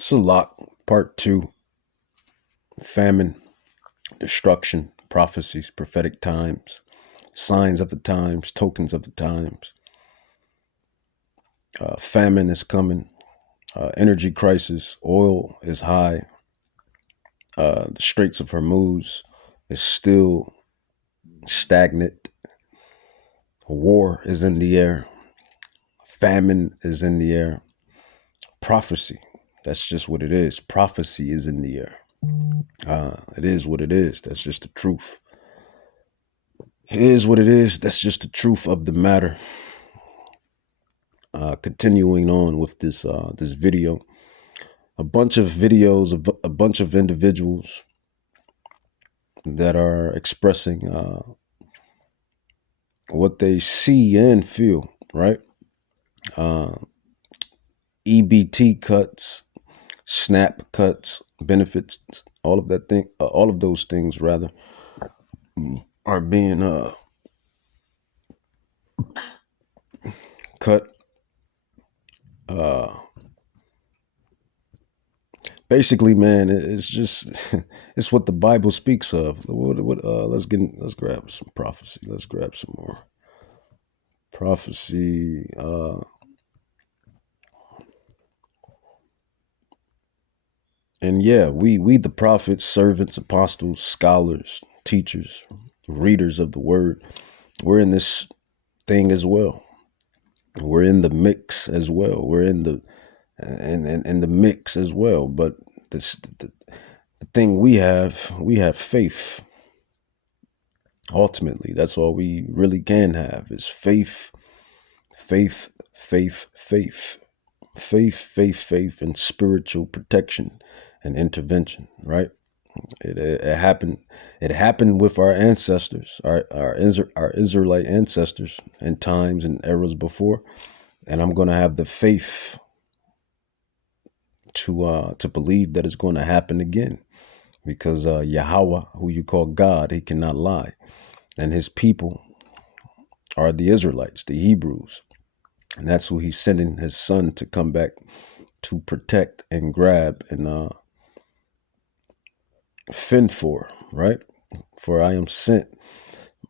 Salak, Part 2, Famine, Destruction, Prophecies, Prophetic Times, Signs of the Times, Tokens of the Times. Famine is coming. Energy crisis. Oil is high. The Straits of Hormuz is still stagnant. War is in the air. Famine is in the air. Prophecy. That's just what it is. Prophecy is in the air. It is what it is. That's just the truth. It is what it is. That's just the truth of the matter. Continuing on with this video, a bunch of videos of a bunch of individuals that are expressing what they see and feel, right? EBT cuts, SNAP cuts, benefits, all of that thing, all of those things rather, are being cut. Basically, man, it's just it's what the Bible speaks of. Let's grab some prophecy. Let's grab some more prophecy. And yeah, we the prophets, servants, apostles, scholars, teachers, readers of the word, we're in this thing as well. We're in the mix as well. We're in the the mix as well. But the thing we have faith. Ultimately, that's all we really can have is faith, faith, faith, faith, faith, faith, faith, and spiritual protection and intervention, right? It happened. It happened with our ancestors, our Israelite ancestors, in times and eras before, and I'm going to have the faith to believe that it's going to happen again, because Yahweh, who you call God, he cannot lie, and his people are the Israelites, the Hebrews, and that's who he's sending his son to come back to protect and grab and fend for, right? For I am sent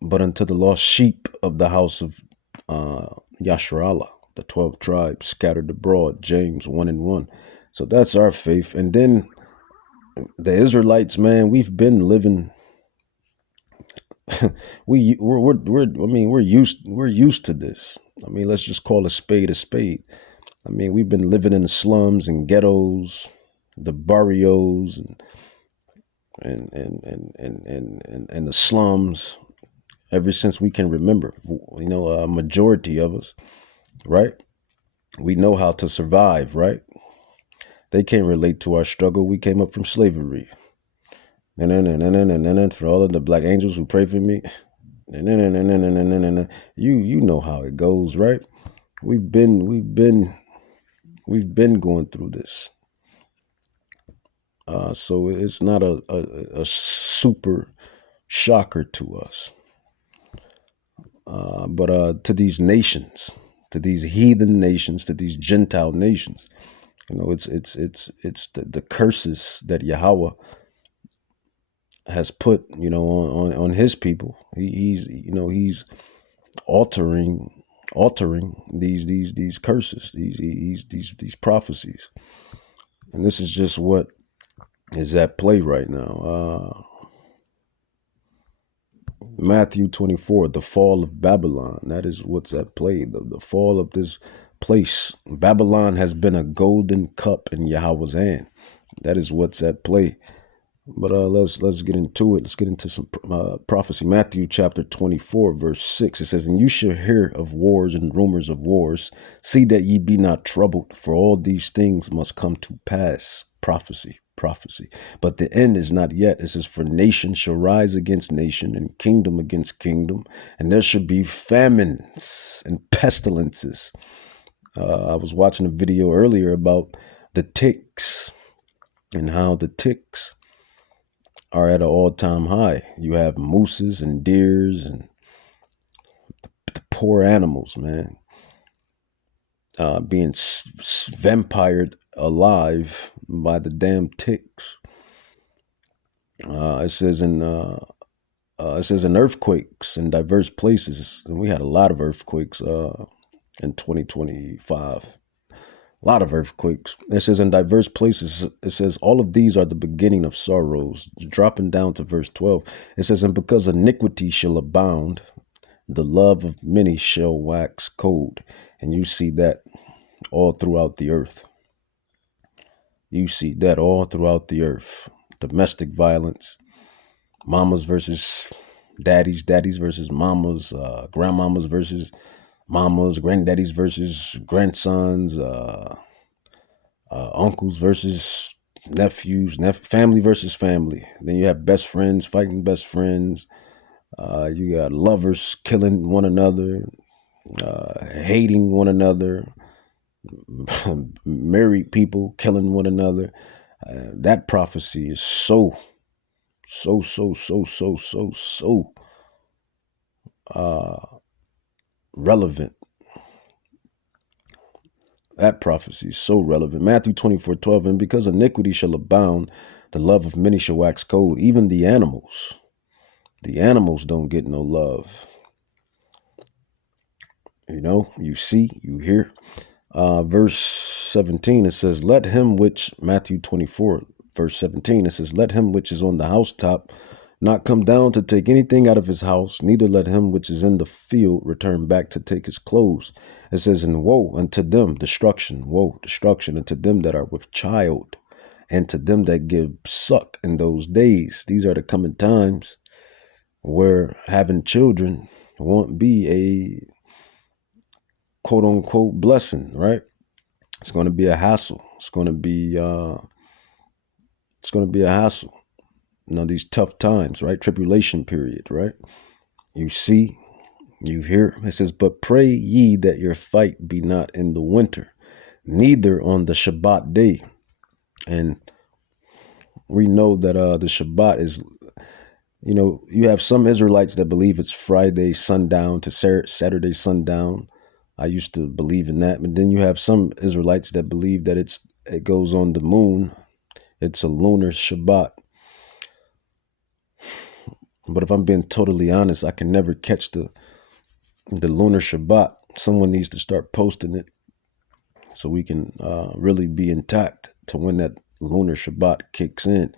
but unto the lost sheep of the house of Yasharallah, the 12 tribes scattered abroad, James 1:1. So that's our faith. And then the Israelites, man, we've been living we're used to this. I mean, let's just call a spade a spade. I mean, we've been living in the slums and ghettos, the barrios, and the slums ever since we can remember. You know, a majority of us, right? We know how to survive, right? They can't relate to our struggle. We came up from slavery. And for all of the black angels who pray for me, you know how it goes, right? We've been going through this. So it's not a super shocker to us. But to these nations, to these heathen nations, to these Gentile nations, you know, it's the curses that Yahweh has put, you know, on his people. He's altering these curses, these prophecies, and this is just what is at play right now. Matthew 24, the fall of Babylon. That is what's at play. The fall of this place. Babylon has been a golden cup in Yahweh's hand. That is what's at play. But let's get into it. Let's get into some prophecy. Matthew chapter 24, verse 6. It says, "And you shall hear of wars and rumors of wars. See that ye be not troubled, for all these things must come to pass." Prophecy. But the end is not yet. It says, "For nation shall rise against nation, and kingdom against kingdom, and there shall be famines and pestilences." I was watching a video earlier about the ticks and how the ticks are at an all-time high. You have mooses and deers and the poor animals, man, being vampired alive by the damn ticks. It says in earthquakes in diverse places, and we had a lot of earthquakes in 2025. A lot of earthquakes. It says in diverse places, it says all of these are the beginning of sorrows. Dropping down to verse 12, it says, and because iniquity shall abound, the love of many shall wax cold. And you see that all throughout the earth. You see that all throughout the earth. Domestic violence, mamas versus daddies, daddies versus mamas, grandmamas versus mamas, granddaddies versus grandsons, uncles versus nephews, family versus family. Then you have best friends fighting best friends. You got lovers killing one another, hating one another, married people killing one another. That prophecy is so relevant. That prophecy is so relevant. Matthew 24:12, and because iniquity shall abound, the love of many shall wax cold. Even the animals don't get no love. You know, you see, you hear. Verse 17, it says, let him which, Matthew 24, verse 17, it says, let him which is on the housetop not come down to take anything out of his house, neither let him which is in the field return back to take his clothes. It says, and woe unto them, destruction, woe, destruction unto them that are with child, and to them that give suck in those days. These are the coming times where having children won't be a quote unquote blessing, right? It's going to be a hassle. It's going to be a hassle. You know, these tough times, right? Tribulation period, right? You see, you hear. It says, but pray ye that your fight be not in the winter, neither on the Shabbat day. And we know that the Shabbat is, you know, you have some Israelites that believe it's Friday sundown to Saturday sundown. I used to believe in that. But then you have some Israelites that believe that it goes on the moon. It's a lunar Shabbat. But if I'm being totally honest, I can never catch the lunar Shabbat. Someone needs to start posting it so we can really be intact to when that lunar Shabbat kicks in.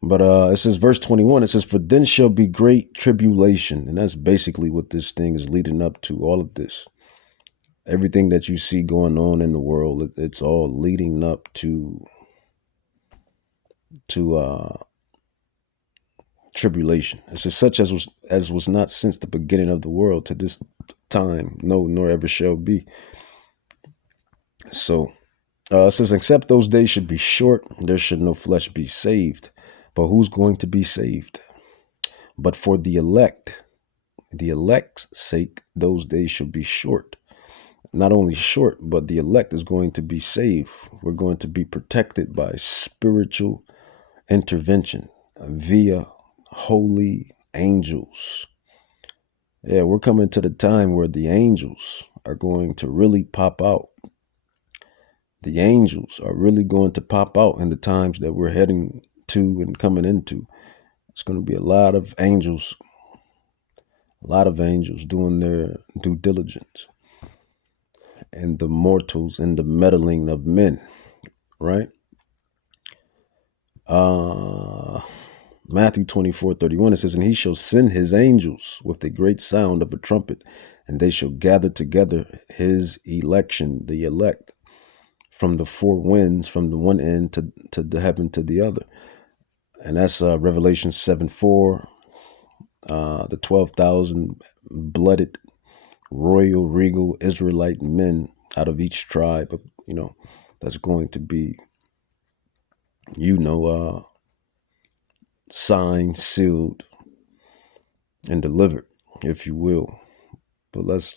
But it says, verse 21, it says, for then shall be great tribulation. And that's basically what this thing is leading up to, all of this. Everything that you see going on in the world, it's all leading up to tribulation. It says, such as was not since the beginning of the world to this time, no, nor ever shall be. So it says, except those days should be short, there should no flesh be saved. But who's going to be saved? But for the elect's sake, those days should be short. Not only short, but the elect is going to be saved. We're going to be protected by spiritual intervention via holy angels. Yeah, we're coming to the time where the angels are going to really pop out. The angels are really going to pop out in the times that we're heading to and coming into. It's going to be a lot of angels doing their due diligence. And the mortals and the meddling of men, right? Matthew 24:31, it says, and he shall send his angels with a great sound of a trumpet, and they shall gather together his election, the elect, from the four winds, from the one end to the heaven to the other. And that's Revelation 7:4, the 12,000 blooded royal, regal Israelite men out of each tribe, you know, that's going to be, you know, signed, sealed, and delivered, if you will. But let's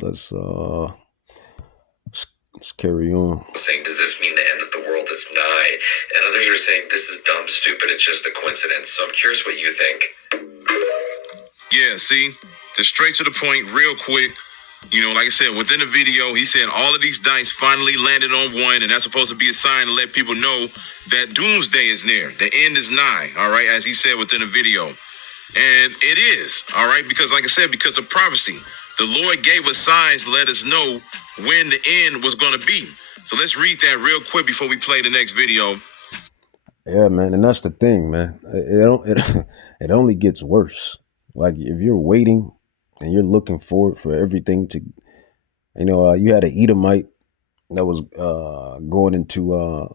carry on. Saying, does this mean the end of the world is nigh? And others are saying, this is dumb, stupid, it's just a coincidence. So I'm curious what you think. Yeah, see? Just straight to the point, real quick. You know, like I said, within the video, he said all of these dice finally landed on one, and that's supposed to be a sign to let people know that doomsday is near. The end is nigh, all right, as he said within the video. And it is, all right, because like I said, because of prophecy, the Lord gave us signs to let us know when the end was going to be. So let's read that real quick before we play the next video. Yeah, man, and that's the thing, man. It only gets worse. Like if you're waiting and you're looking forward for everything to, you had an Edomite that was going into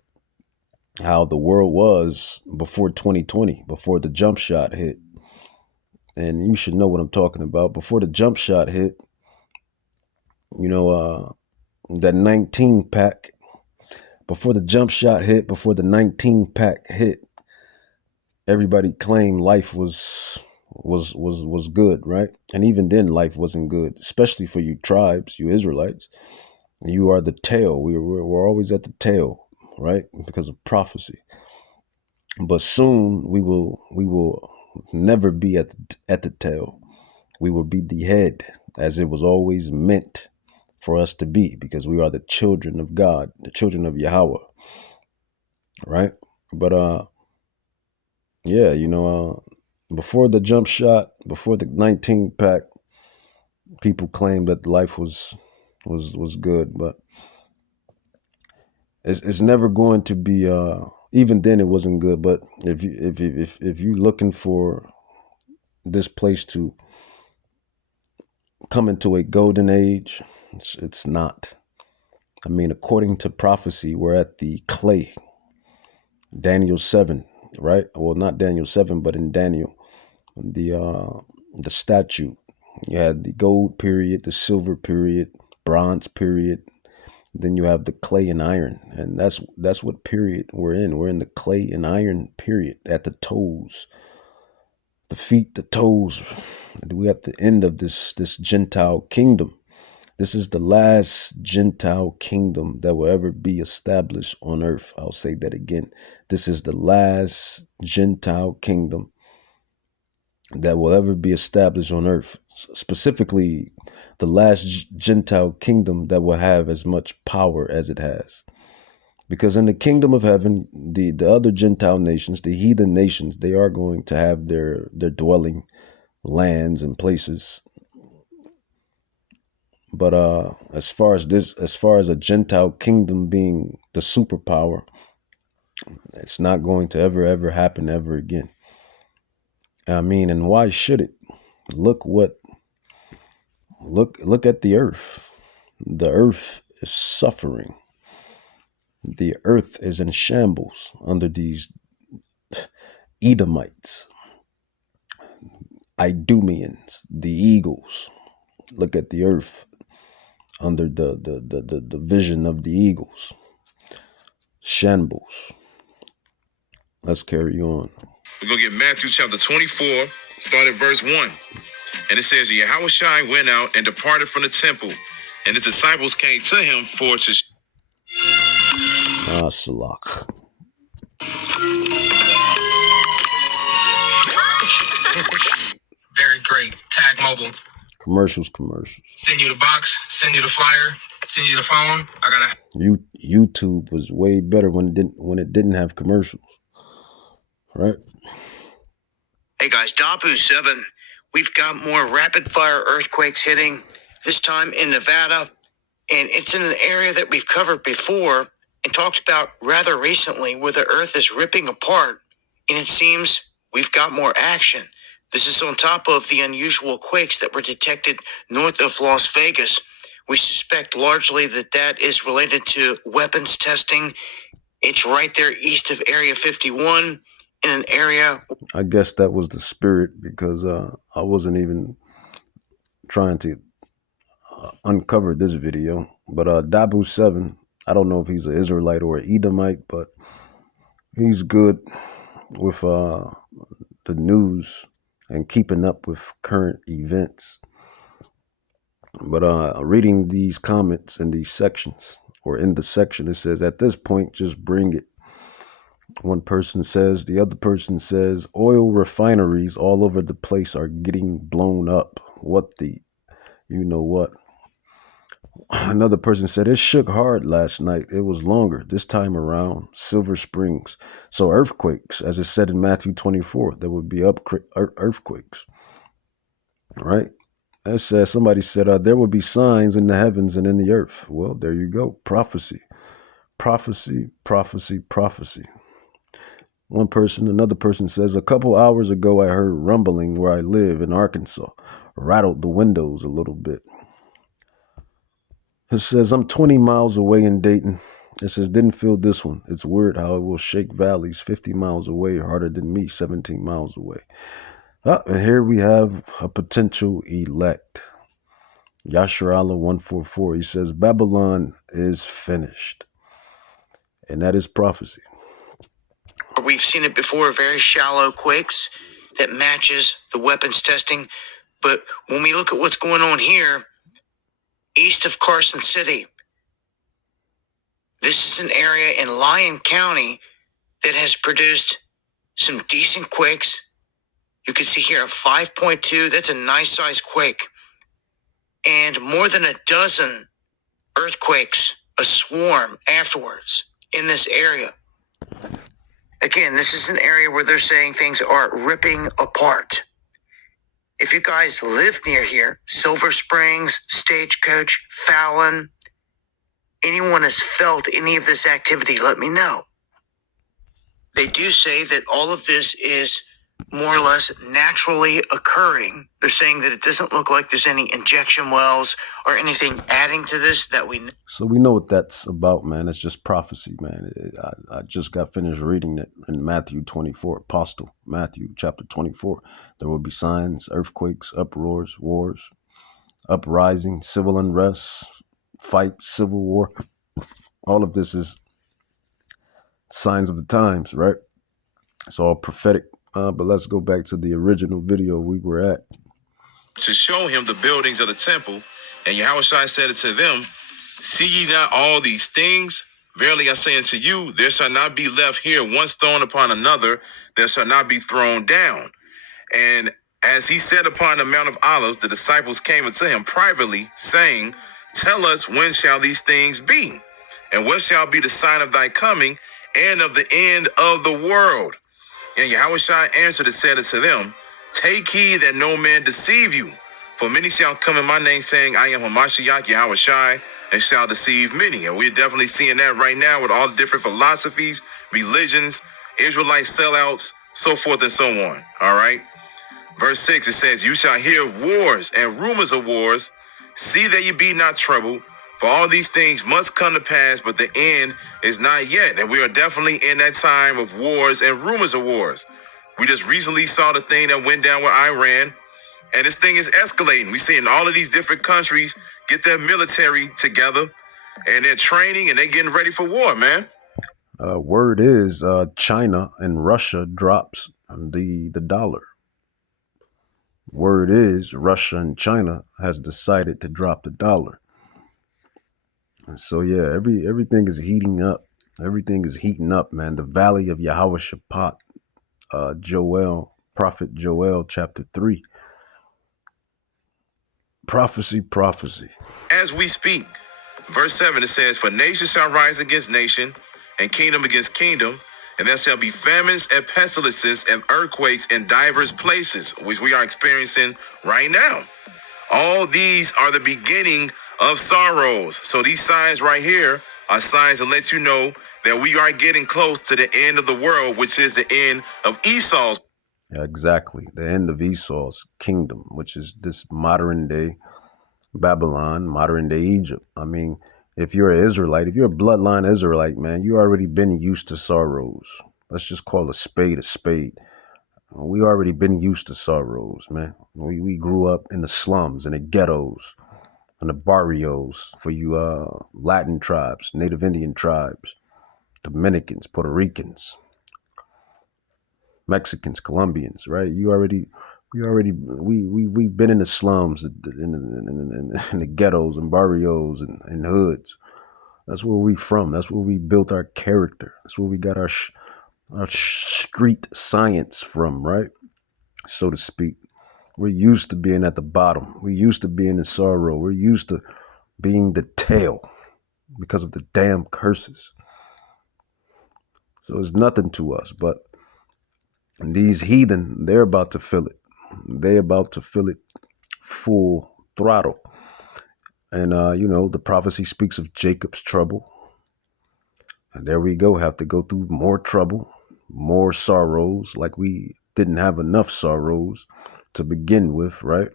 how the world was before 2020, before the jump shot hit. And you should know what I'm talking about. Before the jump shot hit, that 19 pack, before the jump shot hit, before the 19 pack hit, everybody claimed life was good, right? And even then life wasn't good, especially for you tribes, you Israelites. You are the tail. We're always at the tail, right? Because of prophecy. But soon we will never be at the tail. We will be the head, as it was always meant for us to be, because we are the children of God, the children of Yahweh, right? But yeah, before the jump shot, before the 19 pack, people claimed that life was good, but it's never going to be. Even then, it wasn't good. But if you're looking for this place to come into a golden age, it's not. I mean, according to prophecy, we're at the clay. Daniel 7, right? Well, not Daniel 7, but in Daniel, the statue. You had the gold period, the silver period, bronze period. Then you have the clay and iron, and that's what period we're in. We're in the clay and iron period at the toes, the feet, the toes. We're at the end of this Gentile kingdom. This is the last Gentile kingdom that will ever be established on earth. I'll say that again. This is the last Gentile kingdom that will ever be established on earth. Specifically, the last Gentile kingdom that will have as much power as it has. Because in the kingdom of heaven, the other Gentile nations, the heathen nations, they are going to have their dwelling lands and places. But as far as a Gentile kingdom being the superpower, it's not going to ever happen ever again. I mean, and why should it? Look at the earth. The earth is suffering. The earth is in shambles under these Edomites, Idumeans, the eagles. Look at the earth under the vision of the eagles. Shambles. Let's carry on. We're going to get Matthew chapter 24, start at verse 1. And it says, Yahushua went out and departed from the temple, and his disciples came to him for to... Salak. Very great. Tag Mobile. Commercials. Send you the box, send you the flyer, send you the phone. YouTube was way better when it didn't have commercials. Right? Hey guys, Dabu 7. We've got more rapid fire earthquakes hitting, this time in Nevada. And it's in an area that we've covered before and talked about rather recently, where the earth is ripping apart. And it seems we've got more action. This is on top of the unusual quakes that were detected north of Las Vegas. We suspect largely that is related to weapons testing. It's right there east of Area 51 in an area. I guess that was the spirit, because I wasn't even trying to uncover this video. But Dabu 7, I don't know if he's an Israelite or an Edomite, but he's good with the news and keeping up with current events. But reading these comments in these sections, or in the section, it says, at this point, just bring it. One person says, the other person says, oil refineries all over the place are getting blown up. What the, you know what? Another person said, it shook hard last night. It was longer. This time around, Silver Springs. So earthquakes, as it said in Matthew 24, there would be earthquakes, right? It says, somebody said, there will be signs in the heavens and in the earth. Well, there you go. Prophecy, prophecy, prophecy, prophecy. Another person says, a couple hours ago, I heard rumbling where I live in Arkansas. Rattled the windows a little bit. It says, I'm 20 miles away in Dayton. It says, didn't feel this one. It's weird how it will shake valleys 50 miles away harder than me 17 miles away. And here we have a potential elect. Yasharala 144. He says, Babylon is finished. And that is prophecy. We've seen it before, very shallow quakes that matches the weapons testing. But when we look at what's going on here, east of Carson City, this is an area in Lyon County that has produced some decent quakes. You can see here a 5.2. That's a nice size quake. And more than a dozen earthquakes, a swarm afterwards in this area. Again, this is an area where they're saying things are ripping apart. If you guys live near here, Silver Springs, Stagecoach, Fallon, anyone has felt any of this activity, let me know. They do say that all of this is more or less naturally occurring. They're saying that it doesn't look like there's any injection wells or anything adding to this that we know. So we know what that's about, man. It's just prophecy, man. I just got finished reading it in Matthew 24, Apostle Matthew chapter 24. There will be signs, earthquakes, uproars, wars, uprising, civil unrest, fights, civil war. All of this is signs of the times, right? It's all prophetic. But let's go back to the original video we were at. To show him the buildings of the temple, and Yahushua said it to them, see ye not all these things? Verily I say unto you, there shall not be left here one stone upon another, that shall not be thrown down. And as he said upon the Mount of Olives, the disciples came unto him privately, saying, tell us, when shall these things be? And what shall be the sign of thy coming and of the end of the world? And Yahushua answered and said unto them, take heed that no man deceive you. For many shall come in my name, saying, I am Hamashiach Yahushua, and shall deceive many. And we're definitely seeing that right now with all the different philosophies, religions, Israelite sellouts, so forth and so on. All right. Verse 6, it says, you shall hear of wars and rumors of wars. See that you be not troubled. For all these things must come to pass, but the end is not yet. And we are definitely in that time of wars and rumors of wars. We just recently saw the thing that went down with Iran, and this thing is escalating. We're seeing all of these different countries get their military together, and they're training, and they're getting ready for war, man. Word is China and Russia drops the dollar. Word is Russia and China has decided to drop the dollar. So yeah, everything is heating up. Everything is heating up, man. The valley of Yahushua, Prophet Joel, chapter 3. Prophecy. As we speak, verse 7, it says, for nation shall rise against nation, and kingdom against kingdom, and there shall be famines and pestilences and earthquakes in divers places, which we are experiencing right now. All these are the beginning of sorrows. So these signs right here are signs that let you know that we are getting close to the end of the world, which is the end of Esau's. Yeah, exactly. The end of Esau's kingdom, which is this modern day Babylon, modern day Egypt. I mean, if you're an Israelite, if you're a bloodline Israelite, man, you already been used to sorrows. Let's just call a spade a spade. We already been used to sorrows, man. We grew up in the slums, in the ghettos, in the barrios for you Latin tribes, Native Indian tribes, Dominicans, Puerto Ricans, Mexicans, Colombians, right? We've been in the slums, in the ghettos and barrios and hoods. That's where we from. That's where we built our character. That's where we got our street science from, right? So to speak. We're used to being at the bottom. We're used to being in sorrow. We're used to being the tail because of the damn curses. So it's nothing to us, but these heathen, they're about to feel it. They're about to feel it full throttle. And, the prophecy speaks of Jacob's trouble. And there we go, have to go through more trouble, more sorrows, like we didn't have enough sorrows to begin with, right?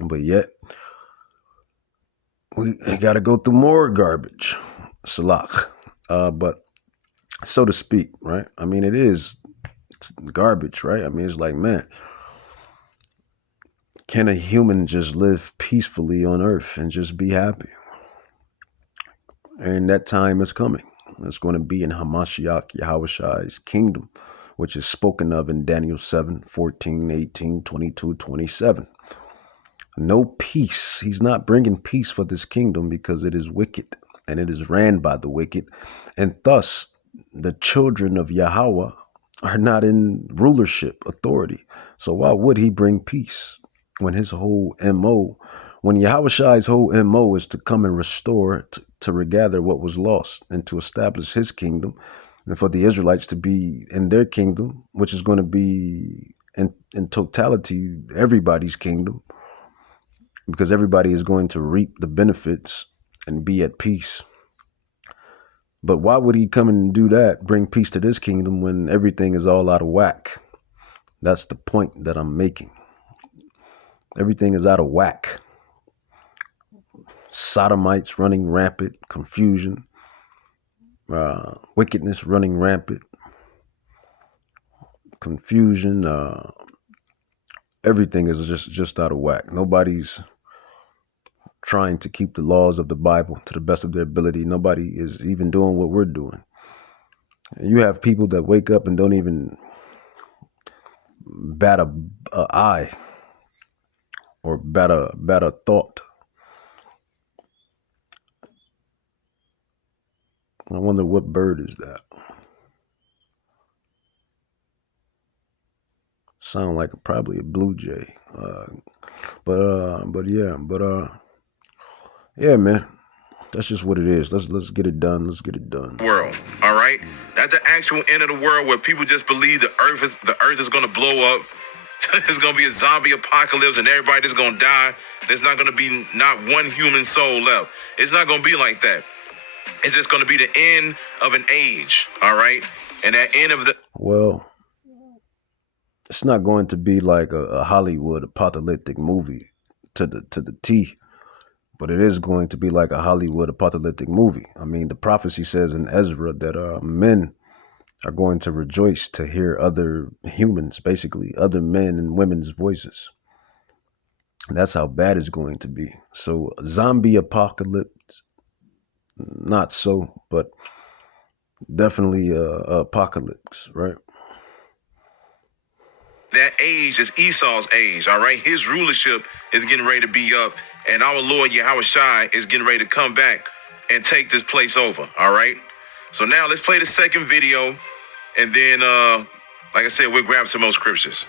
But yet, we got to go through more garbage, salak. But so to speak, right? I mean, it's garbage, right? I mean, it's like, man, can a human just live peacefully on earth and just be happy? And that time is coming. It's going to be in Hamashiach Yahushai's kingdom, which is spoken of in Daniel 7, 14, 18, 22, 27. No peace. He's not bringing peace for this kingdom because it is wicked and it is ran by the wicked. And thus, the children of Yahweh are not in rulership authority. So why would he bring peace when his whole MO, when Yahushai's whole MO is to come and restore, to regather what was lost and to establish his kingdom and for the Israelites to be in their kingdom, which is going to be in totality everybody's kingdom, because everybody is going to reap the benefits and be at peace. But why would he come and do that, bring peace to this kingdom when everything is all out of whack? That's the point that I'm making. Everything is out of whack. Sodomites running rampant, confusion, wickedness running rampant, confusion. Everything is just out of whack. Nobody's trying to keep the laws of the Bible to the best of their ability. Nobody is even doing what we're doing. You have people that wake up and don't even bat a eye or bat a thought. I wonder what bird is that. Sound like probably a blue jay. Yeah, man. That's just what it is. Let's get it done. Let's get it done. World, all right? Not the actual end of the world where people just believe the earth is gonna blow up. It's gonna be a zombie apocalypse and everybody's gonna die. There's not gonna be not one human soul left. It's not gonna be like that. It's just gonna be the end of an age, all right? And that end of the Well, it's not going to be like a Hollywood apocalyptic movie to the T, but it is going to be like a Hollywood apocalyptic movie. I mean, the prophecy says in Ezra that men are going to rejoice to hear other humans, basically other men and women's voices. And that's how bad it's going to be. So zombie apocalypse, not so, but definitely apocalypse, right? that age is Esau's age, all right? His rulership is getting ready to be up, and our Lord Yahweh Shai is getting ready to come back and take this place over, all right? So now let's play the second video, and then, like I said, we'll grab some more scriptures.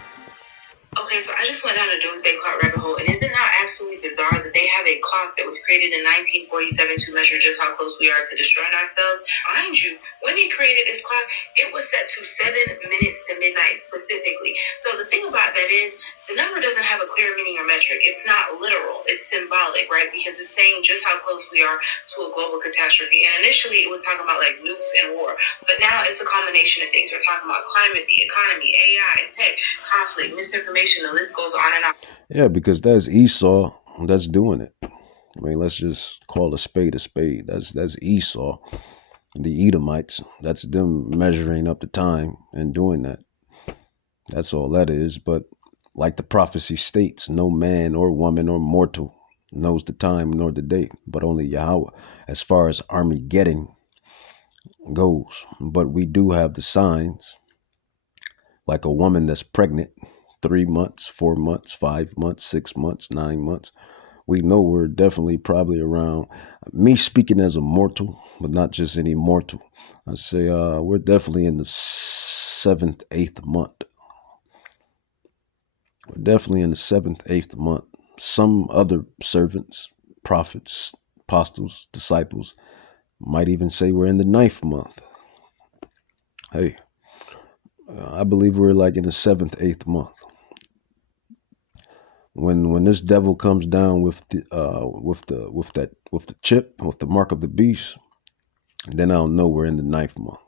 Okay, so I just went down a doomsday clock rabbit hole, and is it not absolutely bizarre that they have a clock that was created in 1947 to measure just how close we are to destroying ourselves? Mind you, when he created this clock, it was set to 7 minutes to midnight specifically. So the thing about that is, the number doesn't have a clear meaning or metric. It's not literal. It's symbolic, right? Because it's saying just how close we are to a global catastrophe. And initially, it was talking about like nukes and war. But now it's a combination of things. We're talking about climate, the economy, AI, tech, conflict, misinformation. The list goes on and on. Yeah, because that's Esau that's doing it. I mean, let's just call a spade a spade. That's Esau, the Edomites. That's them measuring up the time and doing that. That's all that is. But like the prophecy states, no man or woman or mortal knows the time nor the date, but only Yahweh, as far as Armageddon goes. But we do have the signs, like a woman that's pregnant, 3 months, 4 months, 5 months, 6 months, 9 months. We know we're definitely probably around, me speaking as a mortal, but not just any mortal. I say we're definitely in the 7th, 8th month. We're definitely in the 7th, 8th month. Some other servants, prophets, apostles, disciples might even say we're in the 9th month. Hey, I believe we're like in the 7th, 8th month. When this devil comes down with the chip, with the mark of the beast, then I'll know we're in the 9th month.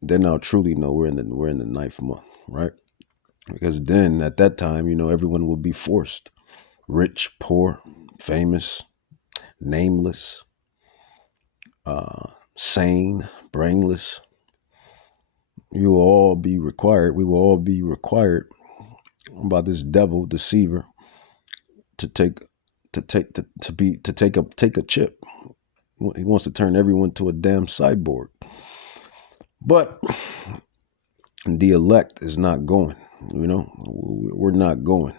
Then I'll truly know we're in the 9th month, right? Because then at that time, everyone will be forced. Rich, poor, famous, nameless, sane, brainless. You will all be required. We will all be required by this devil deceiver to take a chip. He wants to turn everyone to a damn cyborg. But the elect is not going. We're not going.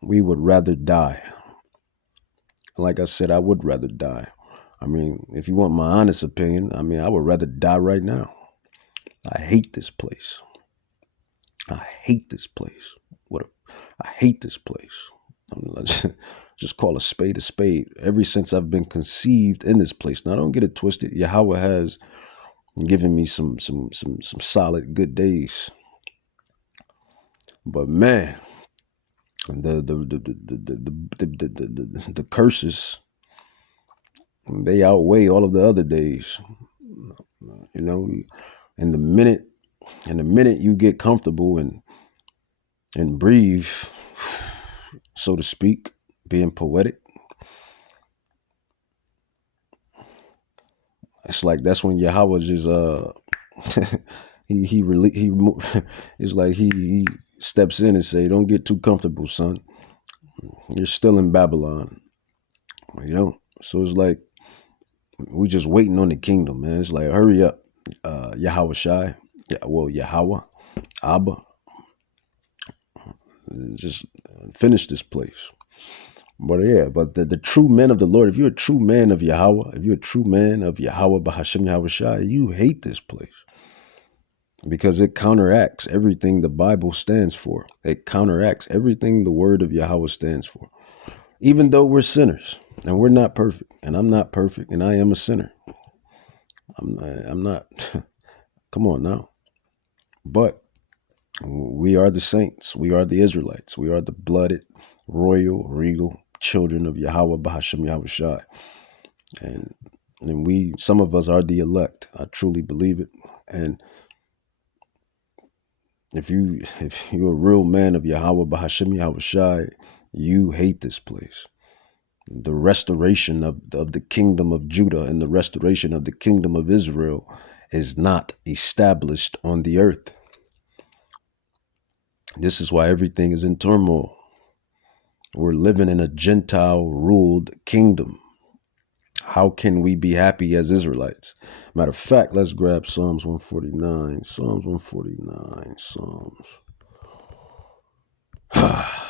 We would rather die. Like I said, I would rather die. I mean, if you want my honest opinion, I would rather die right now. I hate this place. I hate this place. I hate this place. Just call a spade a spade. Ever since I've been conceived in this place. Now, don't get it twisted. Yahweh has given me some solid good days. But man, the curses, they outweigh all of the other days. And the minute you get comfortable and breathe, so to speak, being poetic, it's like that's when Yahweh just he it's like he steps in and say, don't get too comfortable, son. You're still in Babylon. So it's like we just waiting on the kingdom, man. It's like, hurry up, Yahweh Shai. Yahweh, Abba. Just finish this place. But the true men of the Lord, if you're a true man of Yahweh, if you're a true man of Yahweh Bahashem Yahweh Shai, you hate this place. Because it counteracts everything the Bible stands for. It counteracts everything the word of Yahweh stands for. Even though we're sinners, and we're not perfect, and I'm not perfect, and I am a sinner. I'm not. Come on now. But we are the saints. We are the Israelites. We are the blooded, royal, regal children of Yahweh Bahashem Yahweh Shai. And some of us are the elect. I truly believe it. And if you're a real man of Yahweh Bahashem Yahweh Shai, you hate this place. The restoration of the kingdom of Judah and the restoration of the kingdom of Israel is not established on the earth. This is why everything is in turmoil. We're living in a Gentile-ruled kingdom. How can we be happy as Israelites? Matter of fact, let's grab Psalms 149. Psalms 149.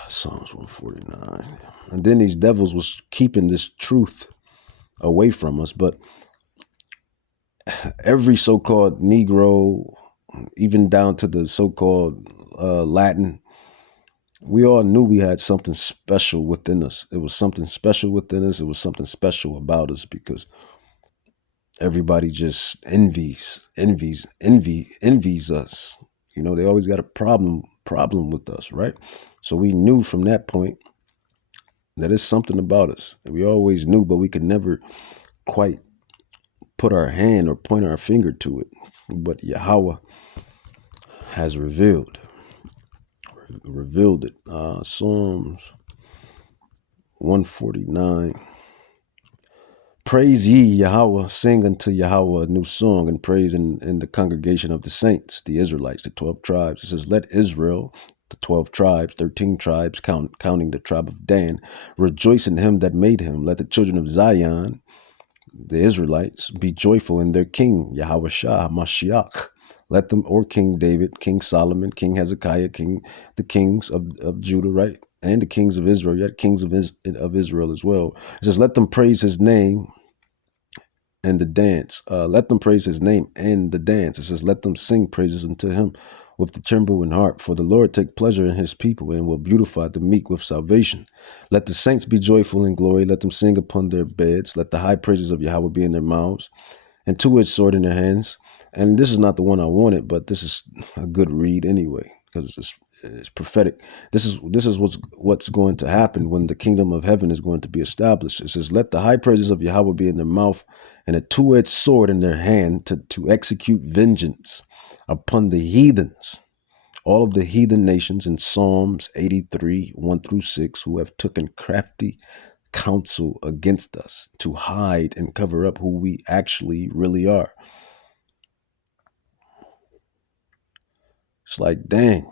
Psalms 149. And then these devils was keeping this truth away from us. But every so-called Negro, even down to the so-called Latin, we all knew we had something special within us. It was something special within us. It was something special about us because everybody just envies us. They always got a problem with us, right? So we knew from that point that it's something about us. We always knew, but we could never quite put our hand or point our finger to it. But Yahweh has revealed it. Psalms 149. Praise ye Yahweh, sing unto Yahweh a new song, and praise in the congregation of the saints, the Israelites, the 12 tribes. It says, let Israel, the 12 tribes, 13 tribes, counting the tribe of Dan, rejoice in him that made him. Let the children of Zion, the Israelites, be joyful in their king, Yahweh Shah, Mashiach. Let them, or King David, King Solomon, King Hezekiah, the kings of Judah, right? And the kings of Israel, yet kings of Israel as well. It says, let them praise his name and the dance. Let them praise his name and the dance. It says, let them sing praises unto him with the timbrel and harp. For the Lord take pleasure in his people, and will beautify the meek with salvation. Let the saints be joyful in glory. Let them sing upon their beds. Let the high praises of Yahweh be in their mouths, and two-edged sword in their hands. And this is not the one I wanted, but this is a good read anyway, because it's prophetic. This is what's going to happen when the kingdom of heaven is going to be established. It says, let the high praises of Yahweh be in their mouth, and a two-edged sword in their hand, to execute vengeance upon the heathens, all of the heathen nations, in Psalms 83, 1-6, who have taken crafty counsel against us to hide and cover up who we actually really are. It's like, dang,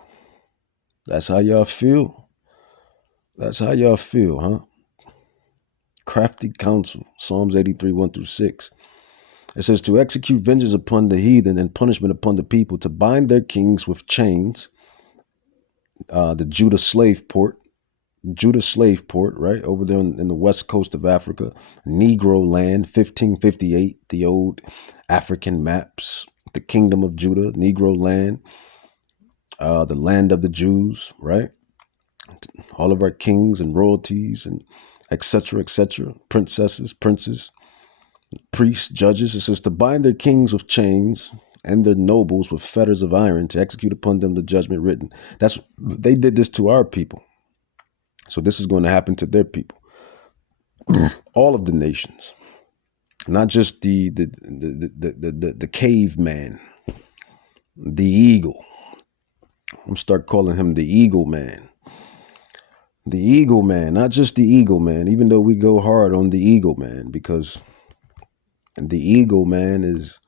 that's how y'all feel? That's how y'all feel, huh? Crafty counsel, Psalms 83, 1-6. It says, to execute vengeance upon the heathen and punishment upon the people, to bind their kings with chains. The Judah slave port, right over there in the west coast of Africa. Negro land, 1558, the old African maps. The kingdom of Judah, Negro land, the land of the Jews, right? All of our kings and royalties and etc., princesses, princes, priests, judges. It says to bind their kings with chains and their nobles with fetters of iron, to execute upon them the judgment written. They did this to our people. So this is going to happen to their people. All of the nations, not just the caveman, the eagle. I'm gonna start calling him the eagle man. The eagle man, not just the eagle man, even though we go hard on the eagle man, because the eagle man is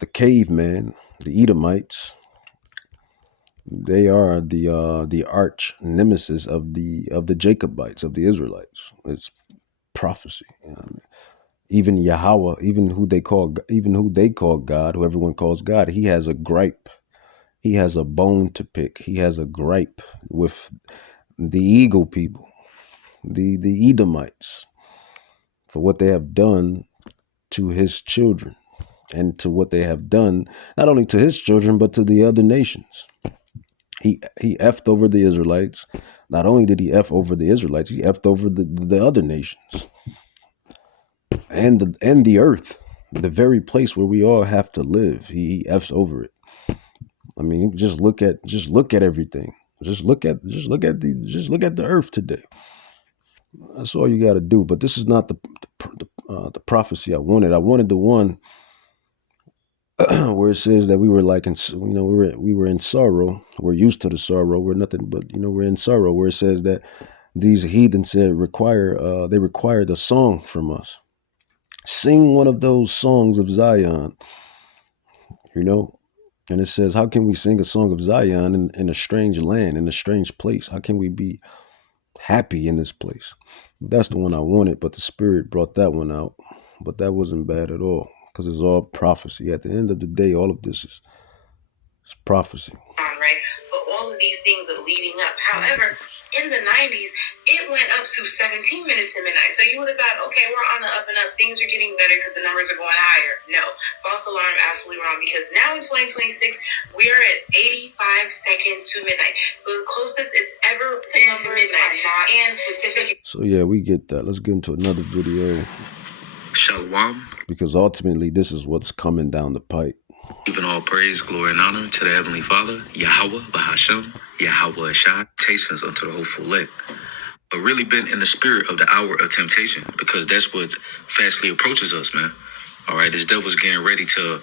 the caveman, the Edomites. They are the arch nemesis of the Jacobites, of the Israelites. It's prophecy. Even Yahweh, even who they call God, who everyone calls God, he has a gripe. He has a bone to pick. He has a gripe with the eagle people, the Edomites, for what they have done to his children, and to what they have done not only to his children but to the other nations. He effed over the Israelites. Not only did he eff over the Israelites, he effed over the other nations and the earth, the very place where we all have to live. He effs over it. I mean, just look at everything. Just look at the earth today. That's all you got to do. But this is not the prophecy I wanted. I wanted the one where it says that we were like we were in sorrow. We're used to the sorrow. We're nothing but we're in sorrow. Where it says that these heathens they required a song from us. Sing one of those songs of Zion. And it says, how can we sing a song of Zion in a strange land, in a strange place? How can we be happy in this place? That's the one I wanted, but the Spirit brought that one out. But that wasn't bad at all, because it's all prophecy. At the end of the day, all of this is prophecy. Right? But all of these things are leading up. However, in the 90s, it went up to 17 minutes to midnight. So you would have thought, okay, we're on the up and up. Things are getting better because the numbers are going higher. No, false alarm, absolutely wrong. Because now in 2026, we are at 85 seconds to midnight. The closest it's ever been to midnight. And specific. So yeah, we get that. Let's get into another video. Shalom. Because ultimately, this is what's coming down the pipe. Giving all praise, glory, and honor to the Heavenly Father, Yahweh, Bahashem, Yahweh Shai, takes unto the hopeful elect. But really been in the spirit of the hour of temptation, because that's what fastly approaches us, man. All right, this devil's getting ready to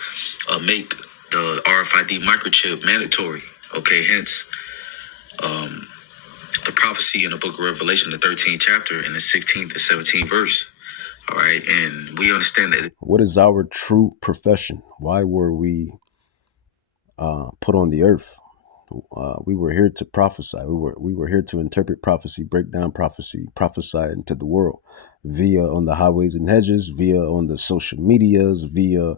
make the RFID microchip mandatory. Okay, hence the prophecy in the book of Revelation, the 13th chapter, and the 16th and 17th verse. All right, and we understand that. What is our true profession? Why were we put on the earth? We were here to prophesy. We were here to interpret prophecy, break down prophecy, prophesy into the world, via on the highways and hedges, via on the social medias, via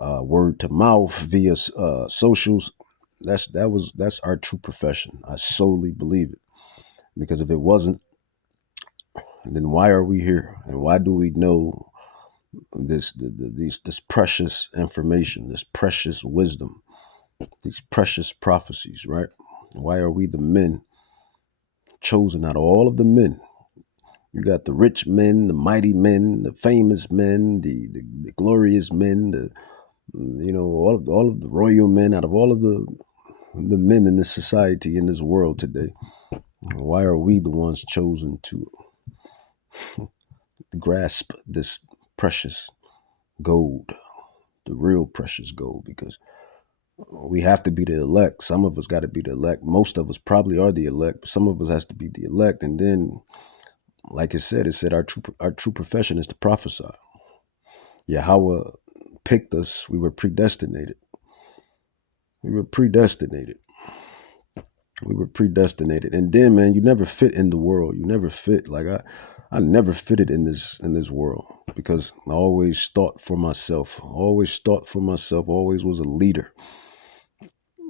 word to mouth, via socials. That's our true profession. I solely believe it, because if it wasn't, then why are we here? And why do we know this precious information, this precious wisdom, these precious prophecies, right? Why are we the men chosen out of all of the men? You got the rich men, the mighty men, the famous men, the glorious men, all of the royal men. Out of all of the men in this society, in this world today, why are we the ones chosen to grasp this precious gold, the real precious gold? Because we have to be the elect. Some of us got to be the elect. Most of us probably are the elect, but some of us has to be the elect. And then, like it said our true profession is to prophesy. Yahweh picked us. We were predestinated. We were predestinated. We were predestinated. And then, man, you never fit in the world. You never fit. Like I never fitted in this world because I always thought for myself. Always thought for myself. Always was a leader.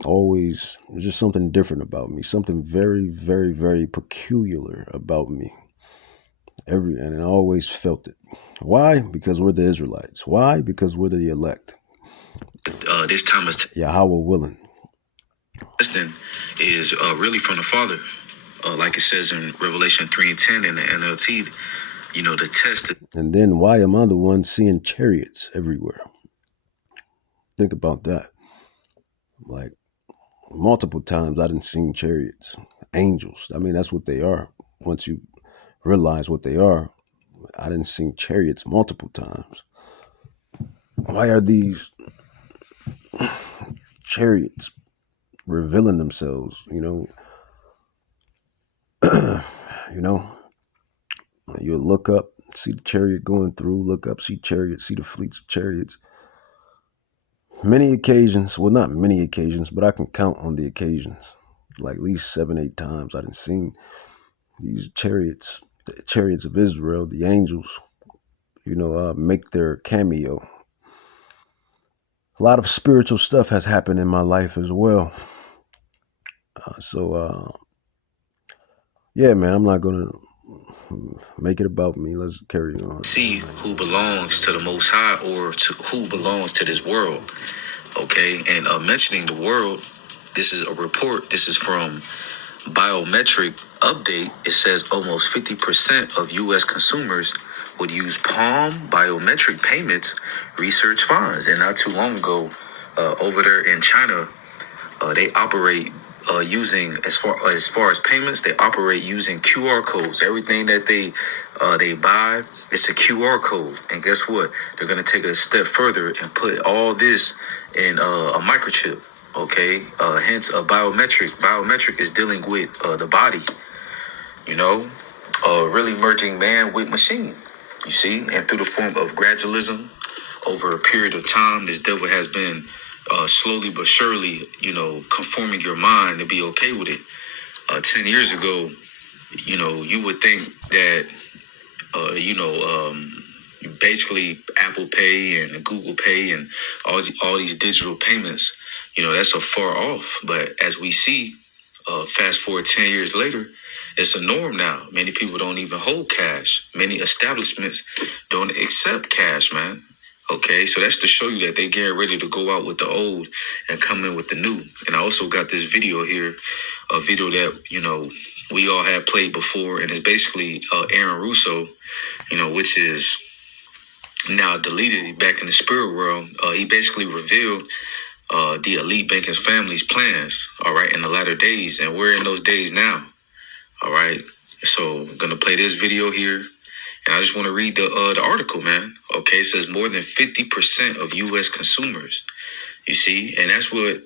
Always, there's just something different about me. Something very, very, very peculiar about me. And I always felt it. Why? Because we're the Israelites. Why? Because we're the elect. This time is Yahweh willing. testing is really from the Father. Like it says in Revelation 3:10 in the NLT, the test. And then why am I the one seeing chariots everywhere? Think about that. Like multiple times I didn't seen chariots, angels. I mean, that's what they are. Once you realize what they are, I didn't see chariots multiple times. Why are these chariots revealing themselves? You look up, see the chariot going through, look up, see chariots, see the fleets of chariots. Many occasions, well, not many occasions, but I can count on the occasions, like at least 7, 8 times I didn't seen these chariots, the chariots of Israel, the angels, make their cameo. A lot of spiritual stuff has happened in my life as well. Yeah, man, I'm not going to make it about me. Let's carry on. See who belongs to the Most High or to who belongs to this world. Okay, and mentioning the world, this is a report. This is from Biometric Update. It says almost 50% of U.S. consumers would use Palm biometric payments, research finds. And not too long ago, over there in China, they operate using as far as payments, they operate using QR codes. Everything that they buy, it's a QR code. And guess what? They're gonna take it a step further and put all this in a microchip. Okay, hence a biometric. Biometric is dealing with the body. Really merging man with machine. You see, and through the form of gradualism, over a period of time, this devil has been slowly but surely, conforming your mind to be okay with it. 10 years ago, you would think that, basically Apple Pay and Google Pay and all these digital payments, that's a far off. But as we see, fast forward 10 years later, it's a norm now. Many people don't even hold cash. Many establishments don't accept cash, man. Okay, so that's to show you that they get ready to go out with the old and come in with the new. And I also got this video here, a video that, we all had played before. And it's basically Aaron Russo, which is now deleted back in the spirit world. He basically revealed the elite banking family's plans, all right, in the latter days. And we're in those days now, all right? So I'm going to play this video here. And I just want to read the article, man. Okay, it says more than 50% of U.S. consumers, you see, and that's what,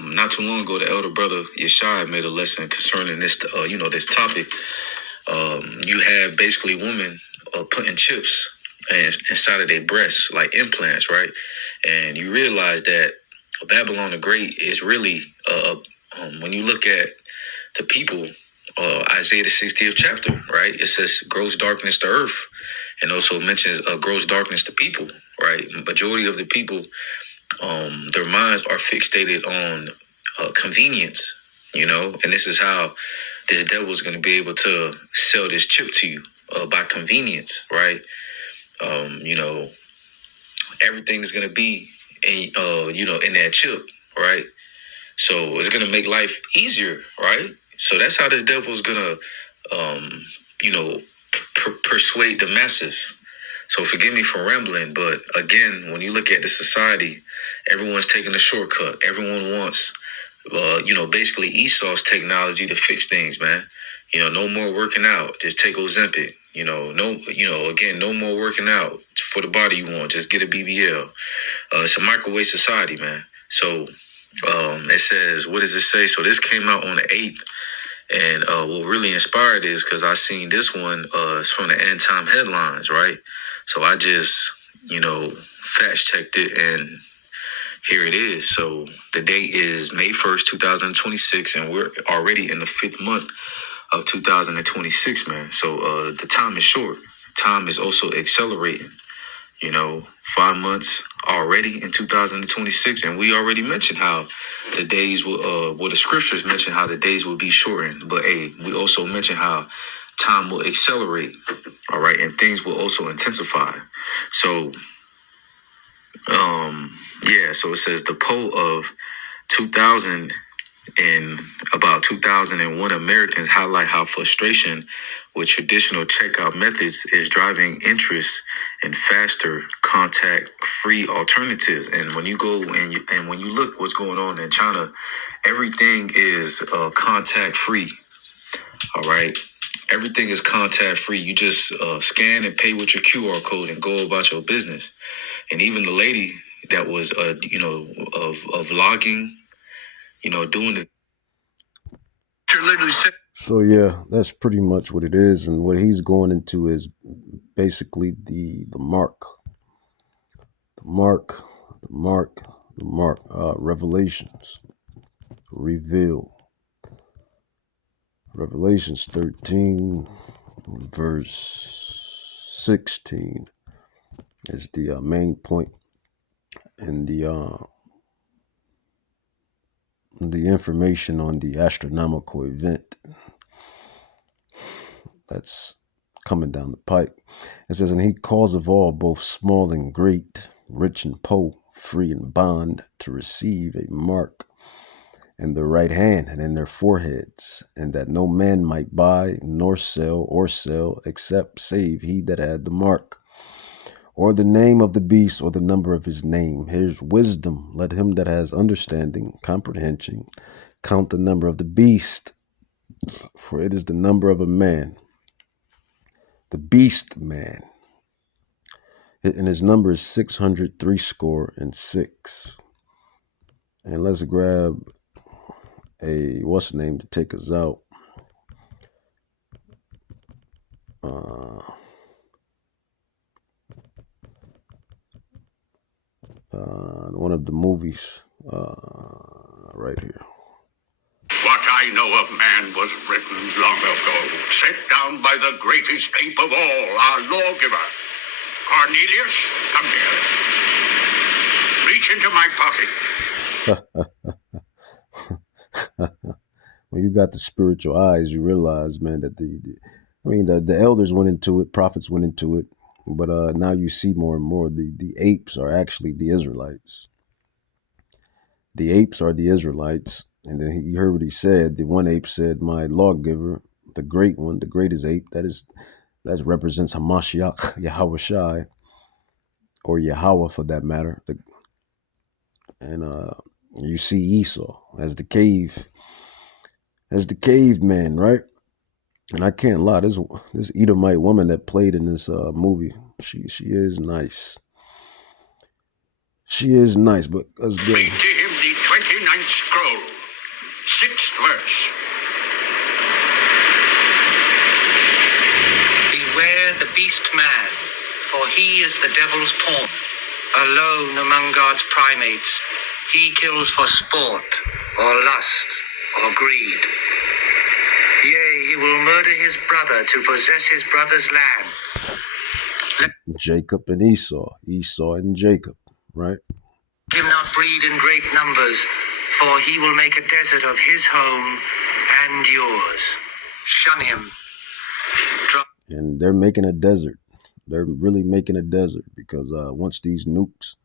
not too long ago, the elder brother Yeshai made a lesson concerning this, this topic. You have basically women putting chips inside of their breasts, like implants, right? And you realize that Babylon the Great is really, when you look at the people, Isaiah the 60th chapter, right? It says gross darkness to earth, and also mentions gross darkness to people, right? Majority of the people, their minds are fixated on convenience, and this is how this devil is going to be able to sell this chip to you by convenience, right? You know, everything's gonna be in in that chip, right? So it's gonna make life easier, right? So that's how the devil's gonna um, you know, persuade the masses. So forgive me for rambling, but again, when you look at the society, everyone's taking a shortcut. Everyone wants, basically Esau's technology to fix things, man. No more working out. Just take Ozempic. Again, no more working out for the body you want. Just get a BBL. It's a microwave society, man. So it says, what does it say? So this came out on the 8th. And what really inspired is because I seen this one, it's from the End Time Headlines, right? So I just, fact checked it, and here it is. So the date is May 1st, 2026, and we're already in the 5th month of 2026, man. So the time is short. Time is also accelerating. 5 months already in 2026, and we already mentioned how the days will, the scriptures mention how the days will be shortened, but we also mentioned how time will accelerate, all right, and things will also intensify. So, so it says the poll of 2000 and about 2001 Americans highlight how frustration with traditional checkout methods is driving interest in faster contact-free alternatives. And when you go and when you look what's going on in China, everything is contact-free. All right, everything is contact-free. You just scan and pay with your QR code and go about your business. And even the lady that was of vlogging, doing the literally said. So yeah, that's pretty much what it is, and what he's going into is basically the mark, Revelations, Revelations 13, verse 16 is the main point, and the information on the astronomical event that's coming down the pike. It says, and he calls of all, both small and great, rich and poor, free and bond, to receive a mark in their right hand and in their foreheads, and that no man might buy nor sell except save he that had the mark, or the name of the beast, or the number of his name. Here's wisdom. Let him that has understanding, comprehension, count the number of the beast, for it is the number of a man, the beast man. And his number is 666. And let's grab what's the name to take us out. One of the movies right here. What I know of man was written long ago, set down by the greatest ape of all, our lawgiver. Cornelius, come here. Reach into my pocket. When you got the spiritual eyes, you realize, man, that the elders went into it, prophets went into it, but now you see more and more the apes are actually the Israelites. The apes are the Israelites. And then you heard what he said. The one ape said, my lawgiver, the great one, the greatest ape, that represents Hamashiach, Yahweh Shai, or Yahweh for that matter. And you see Esau as the caveman, right? And I can't lie, this Edomite woman that played in this movie, she is nice. She is nice, but let's go. Read to him the 29th scroll, 6th verse. Beware the beast man, for he is the devil's pawn. Alone among God's primates, he kills for sport, or lust, or greed. Yea, he will murder his brother to possess his brother's land. Jacob and Esau and Jacob, right? Let him not breed in great numbers, for he will make a desert of his home and yours. Shun him. And they're making a desert. They're really making a desert because once these nukes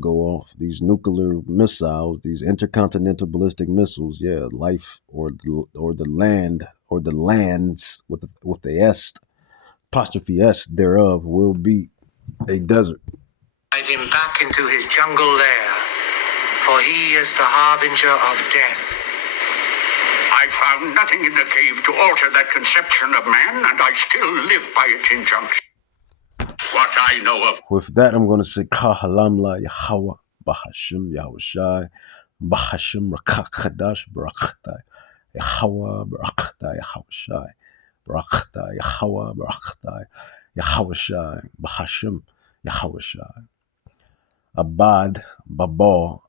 go off, these nuclear missiles, these intercontinental ballistic missiles, yeah, life or the land or the lands with the S apostrophe S thereof will be a desert. Guide him back into his jungle lair, for he is the harbinger of death. I found nothing in the cave to alter that conception of man, and I still live by its injunction. What I know of. With that, I'm going to say Kahalamla Yahweh Bahashim Yahushai Bahashim Rakak Hadash Baraktai Yahweh Baraktai Yahushai Baraktai Yahweh Baraktai Yahushai Bahashim Yahushai Abad Babo